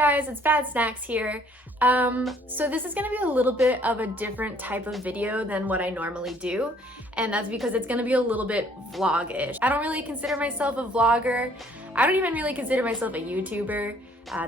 guys, it's Bad Snacks here. So this is gonna be a little bit of a different type of video than what I normally do, and that's because it's gonna be a little bit vlog-ish. I don't really consider myself a vlogger. I don't even really consider myself a YouTuber.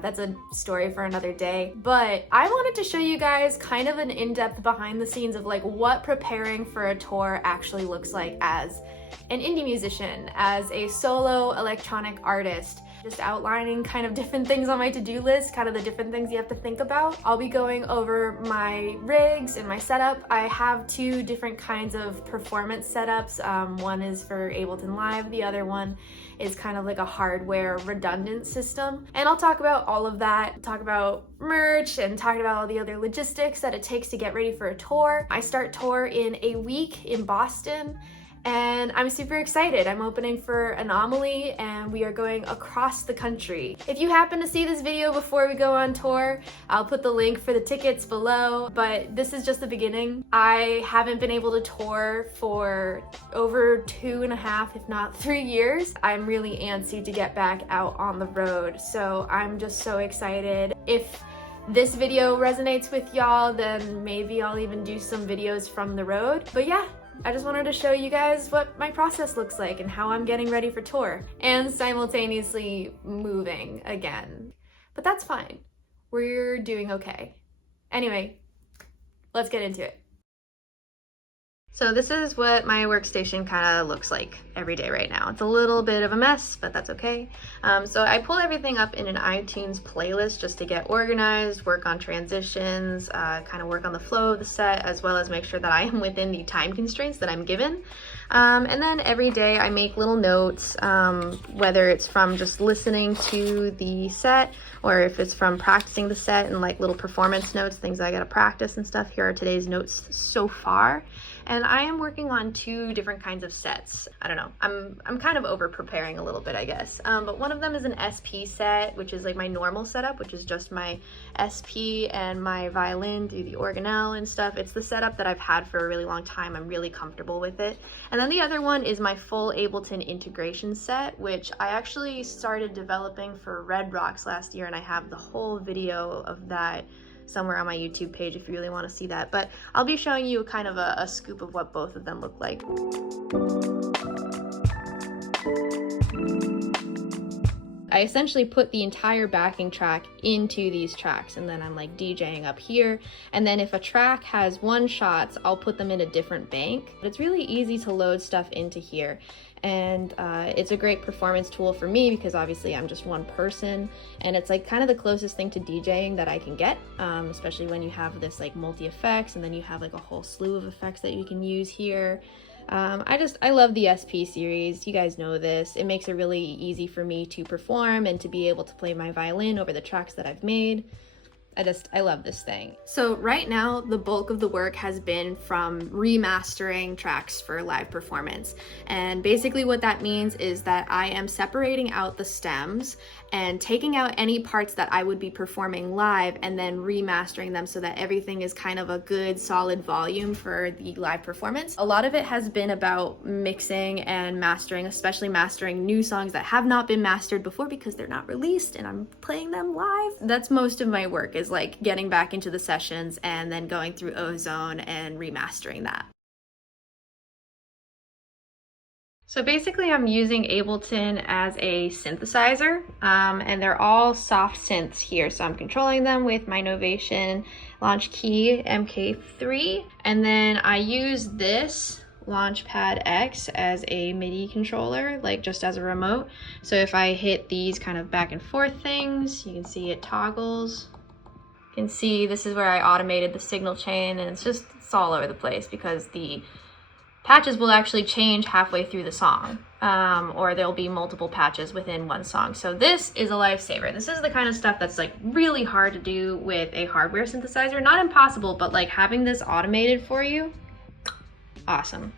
That's a story for another day. But I wanted to show you guys kind of an in-depth behind the scenes of like what preparing for a tour actually looks like as an indie musician, as a solo electronic artist. Just outlining kind of different things on my to-do list, kind of the different things you have to think about. I'll be going over my rigs and my setup. I have two different kinds of performance setups. One is for Ableton Live, the other one is kind of like a hardware redundant system. And I'll talk about all of that, talk about merch and talk about all the other logistics that it takes to get ready for a tour. I start tour in a week in Boston, and I'm super excited. I'm opening for Anomaly and we are going across the country. If you happen to see this video before we go on tour, I'll put the link for the tickets below, but this is just the beginning. I haven't been able to tour for over 2.5, if not 3 years. I'm really antsy to get back out on the road, so I'm just so excited. If this video resonates with y'all, then maybe I'll even do some videos from the road. But yeah, I just wanted to show you guys what my process looks like and how I'm getting ready for tour and simultaneously moving again. But that's fine. We're doing okay. Anyway, let's get into it. So this is what my workstation kind of looks like every day right now. It's a little bit of a mess, but that's okay. So I pull everything up in an iTunes playlist just to get organized, work on transitions, kind of work on the flow of the set, as well as make sure that I am within the time constraints that I'm given. And then every day I make little notes, whether it's from just listening to the set or if it's from practicing the set and like little performance notes, things I gotta practice and stuff. Here are today's notes so far. And I am working on 2 different kinds of sets. I don't know, I'm kind of over preparing a little bit, I guess. But one of them is an SP set, which is like my normal setup, which is just my SP and my violin through the organelle and stuff. It's the setup that I've had for a really long time. I'm really comfortable with it. And then the other one is my full Ableton integration set, which I actually started developing for Red Rocks last year, and I have the whole video of that somewhere on my YouTube page if you really want to see that. But I'll be showing you kind of a scoop of what both of them look like. I essentially put the entire backing track into these tracks, and then I'm like DJing up here. And then if a track has 1 shots, I'll put them in a different bank. But it's really easy to load stuff into here. And it's a great performance tool for me because obviously I'm just one person, and it's like kind of the closest thing to DJing that I can get, especially when you have this like multi-effects and then you have like a whole slew of effects that you can use here. I love the SP series. You guys know this. It makes it really easy for me to perform and to be able to play my violin over the tracks that I've made. I love this thing. So right now, the bulk of the work has been from remastering tracks for live performance. And basically what that means is that I am separating out the stems and taking out any parts that I would be performing live and then remastering them so that everything is kind of a good solid volume for the live performance. A lot of it has been about mixing and mastering, especially mastering new songs that have not been mastered before because they're not released and I'm playing them live. That's most of my work, is like getting back into the sessions and then going through Ozone and remastering that. So basically I'm using Ableton as a synthesizer, and they're all soft synths here. So I'm controlling them with my Novation Launch Key MK3. And then I use this Launchpad X as a MIDI controller, like just as a remote. So if I hit these kind of back and forth things, you can see it toggles. You can see this is where I automated the signal chain, and it's all over the place because the patches will actually change halfway through the song, or there'll be multiple patches within one song. So this is a lifesaver. This is the kind of stuff that's like really hard to do with a hardware synthesizer. Not impossible, but like having this automated for you, awesome.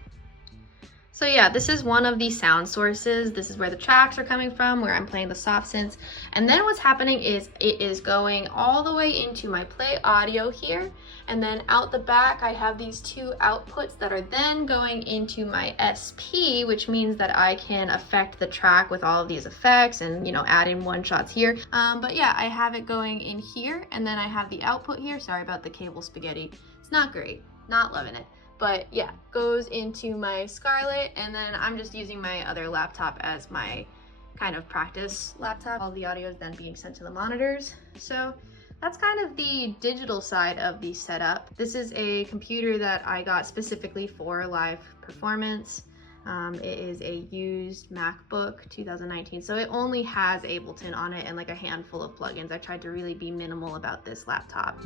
So yeah, this is one of the sound sources. This is where the tracks are coming from, where I'm playing the soft synths. And then what's happening is it is going all the way into my play audio here. And then out the back, I have these two outputs that are then going into my SP, which means that I can affect the track with all of these effects and, you know, add in one shots here. But yeah, I have it going in here, and then I have the output here. Sorry about the cable spaghetti. It's not great, not loving it. But yeah, goes into my Scarlett, and then I'm just using my other laptop as my kind of practice laptop. All the audio is then being sent to the monitors. So that's kind of the digital side of the setup. This is a computer that I got specifically for live performance. It is a used MacBook 2019, so it only has Ableton on it and like a handful of plugins. I tried to really be minimal about this laptop.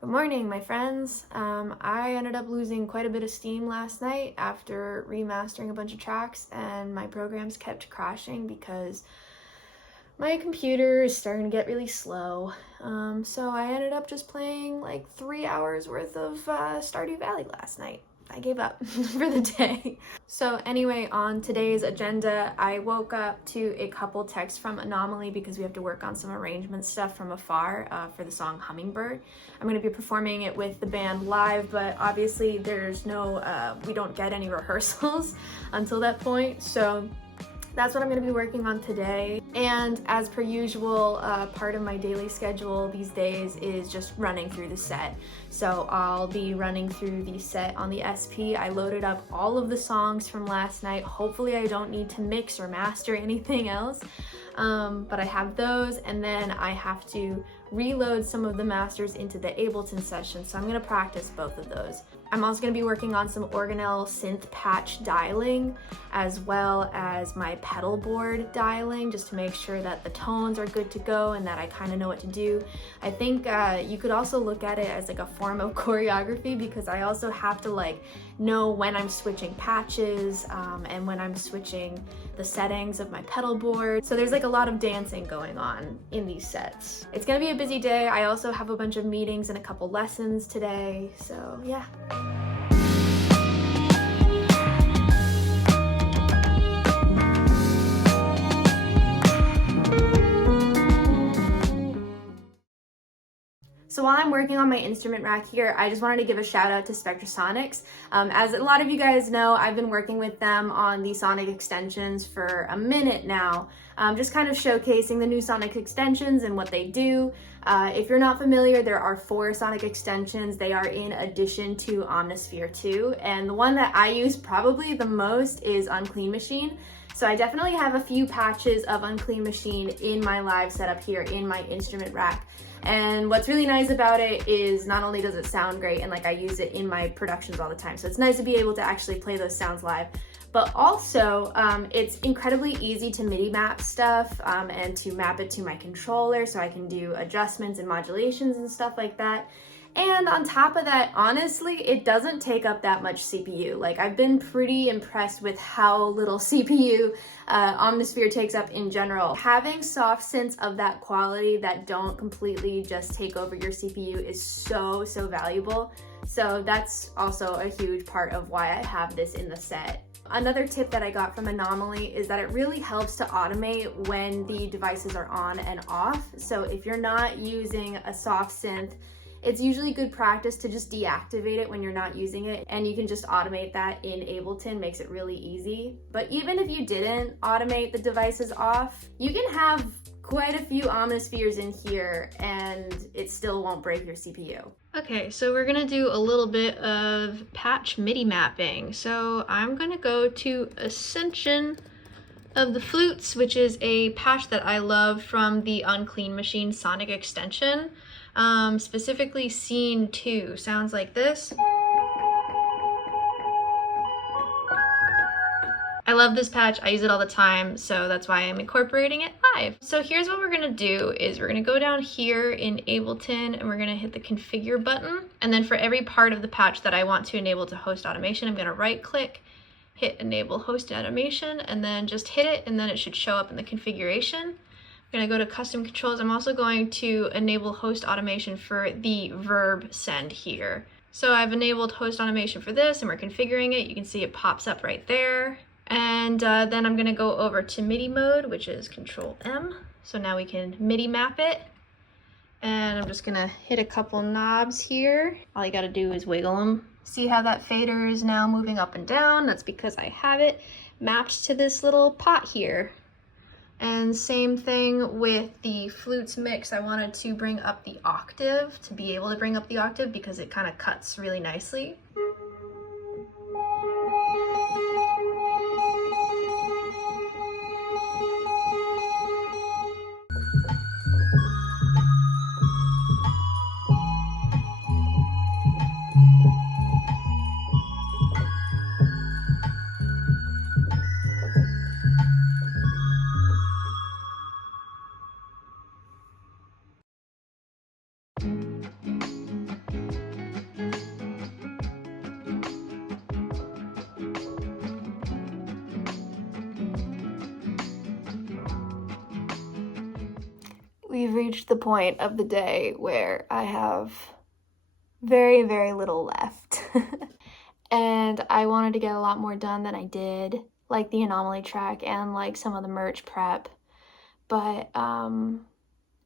Good morning, my friends. I ended up losing quite a bit of steam last night after remastering a bunch of tracks, and my programs kept crashing because my computer is starting to get really slow. So I ended up just playing like 3 hours worth of Stardew Valley last night. I gave up for the day. So anyway, on today's agenda, I woke up to a couple texts from Anomaly because we have to work on some arrangement stuff from afar for the song Hummingbird. I'm going to be performing it with the band live, but obviously there's no, we don't get any rehearsals until that point. So that's what I'm going to be working on today. And as per usual, part of my daily schedule these days is just running through the set. So I'll be running through the set on the SP. I loaded up all of the songs from last night. Hopefully I don't need to mix or master anything else. But I have those, and then I have to reload some of the masters into the Ableton session. So I'm going to practice both of those. I'm also going to be working on some organelle synth patch dialing, as well as my pedal board dialing, just to make sure that the tones are good to go and that I kind of know what to do. I think you could also look at it as like a form of choreography, because I also have to like know when I'm switching patches and when I'm switching the settings of my pedal board. So there's like a lot of dancing going on in these sets. It's gonna be a busy day. I also have a bunch of meetings and a couple lessons today, so yeah. So while I'm working on my instrument rack here, I just wanted to give a shout out to Spectrasonics. As a lot of you guys know, I've been working with them on the Sonic extensions for a minute now, just kind of showcasing the new Sonic extensions and what they do. If you're not familiar, there are 4 Sonic extensions. They are in addition to Omnisphere 2, and the one that I use probably the most is Unclean Machine. So I definitely have a few patches of Unclean Machine in my live setup here in my instrument rack. And what's really nice about it is not only does it sound great, and like I use it in my productions all the time, so it's nice to be able to actually play those sounds live, but also it's incredibly easy to MIDI map stuff and to map it to my controller so I can do adjustments and modulations and stuff like that. And on top of that, honestly, it doesn't take up that much CPU. Like, I've been pretty impressed with how little CPU Omnisphere takes up in general. Having soft synths of that quality that don't completely just take over your CPU is so, so valuable. So that's also a huge part of why I have this in the set. Another tip that I got from Anomaly is that it really helps to automate when the devices are on and off. So if you're not using a soft synth, it's usually good practice to just deactivate it when you're not using it, and you can just automate that in Ableton. Makes it really easy. But even if you didn't automate the devices off, you can have quite a few Omnispheres in here and it still won't break your CPU. Okay, so we're gonna do a little bit of patch MIDI mapping. So I'm gonna go to Ascension of the Flutes, which is a patch that I love from the Unclean Machine Sonic extension. Specifically Scene 2 sounds like this. I love this patch, I use it all the time, so that's why I'm incorporating it live. So here's what we're gonna do is we're gonna go down here in Ableton and we're gonna hit the configure button. And then for every part of the patch that I want to enable to host automation, I'm gonna right click, hit enable host automation, and then just hit it, and then it should show up in the configuration. I'm gonna go to custom controls. I'm also going to enable host automation for the verb send here. So I've enabled host automation for this and we're configuring it. You can see it pops up right there. And then I'm gonna go over to MIDI mode, which is Control M. So now we can MIDI map it. And I'm just gonna hit a couple knobs here. All you gotta do is wiggle them. See how that fader is now moving up and down? That's because I have it mapped to this little pot here. And same thing with the flutes mix. I wanted to bring up the octave, to be able to bring up the octave because it kind of cuts really nicely. We've reached the point of the day where I have very, very little left. And I wanted to get a lot more done than I did, like the anomaly track and like some of the merch prep. But I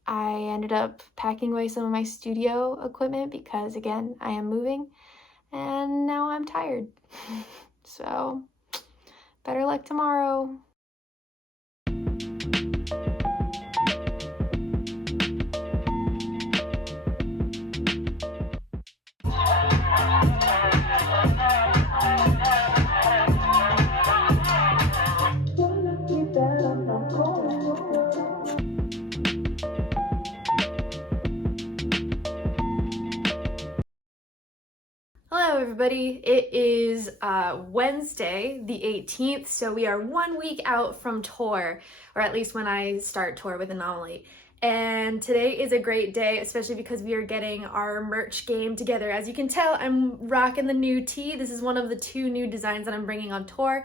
ended up packing away some of my studio equipment because, again, I am moving and now I'm tired. So better luck tomorrow. Hello everybody, it is Wednesday the 18th, so we are 1 week out from tour, or at least when I start tour with Anomaly. And today is a great day, especially because we are getting our merch game together. As you can tell, I'm rocking the new tee. This is one of the 2 new designs that I'm bringing on tour.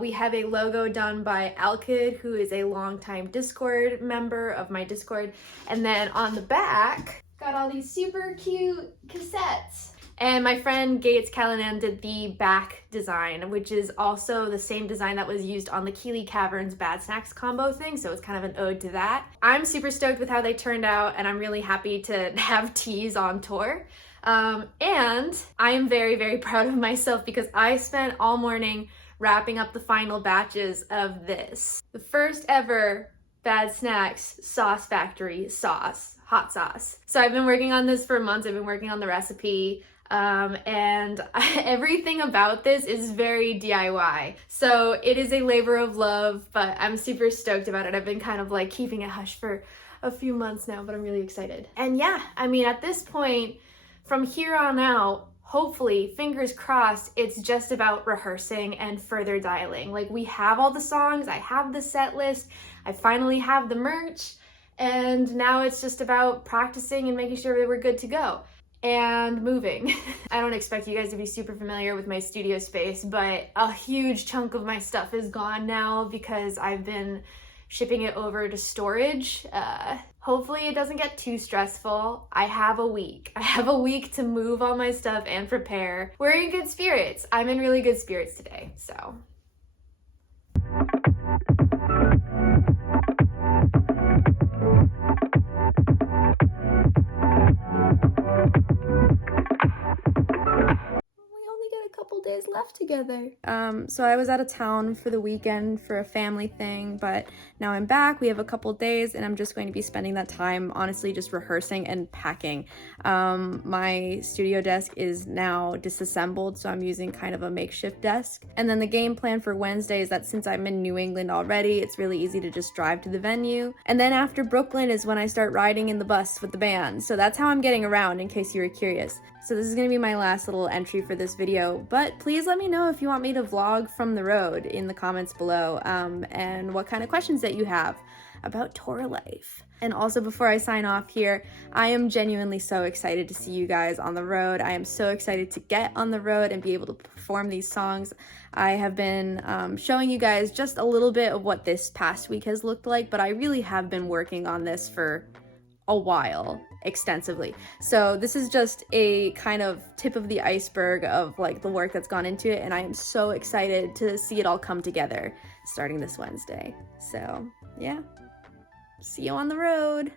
We have a logo done by Alkid, who is a longtime Discord member of my Discord. And then on the back, got all these super cute cassettes. And my friend Gates Callanan did the back design, which is also the same design that was used on the Keeley Caverns Bad Snacks combo thing, so it's kind of an ode to that. I'm super stoked with how they turned out, and I'm really happy to have tees on tour. And I am very, very proud of myself because I spent all morning wrapping up the final batches of this. The first ever Bad Snacks Sauce Factory sauce, hot sauce. So I've been working on this for months. I've been working on the recipe. And everything about this is very DIY. So it is a labor of love, but I'm super stoked about it. I've been kind of like keeping it hush for a few months now, but I'm really excited. And yeah, I mean, at this point, from here on out, hopefully, fingers crossed, it's just about rehearsing and further dialing. Like, we have all the songs, I have the set list, I finally have the merch, and now it's just about practicing and making sure that we're good to go. And moving. I don't expect you guys to be super familiar with my studio space, but a huge chunk of my stuff is gone now because I've been shipping it over to storage. Hopefully it doesn't get too stressful. I have a week. I have a week to move all my stuff and prepare. We're in good spirits. I'm in really good spirits today, so. Days left together. So I was out of town for the weekend for a family thing, but now I'm back. We have a couple days and I'm just going to be spending that time honestly just rehearsing and packing. My studio desk is now disassembled, so I'm using kind of a makeshift desk. And then the game plan for Wednesday is that since I'm in New England already, it's really easy to just drive to the venue. And then after Brooklyn is when I start riding in the bus with the band. So that's how I'm getting around, in case you were curious. So this is gonna be my last little entry for this video, but please let me know if you want me to vlog from the road in the comments below, and what kind of questions that you have about tour life. And also, before I sign off here, I am genuinely so excited to see you guys on the road. I am so excited to get on the road and be able to perform these songs. I have been showing you guys just a little bit of what this past week has looked like, but I really have been working on this for a while, extensively. So this is just a kind of tip of the iceberg of like the work that's gone into it, and I am so excited to see it all come together starting this Wednesday. So yeah, see you on the road.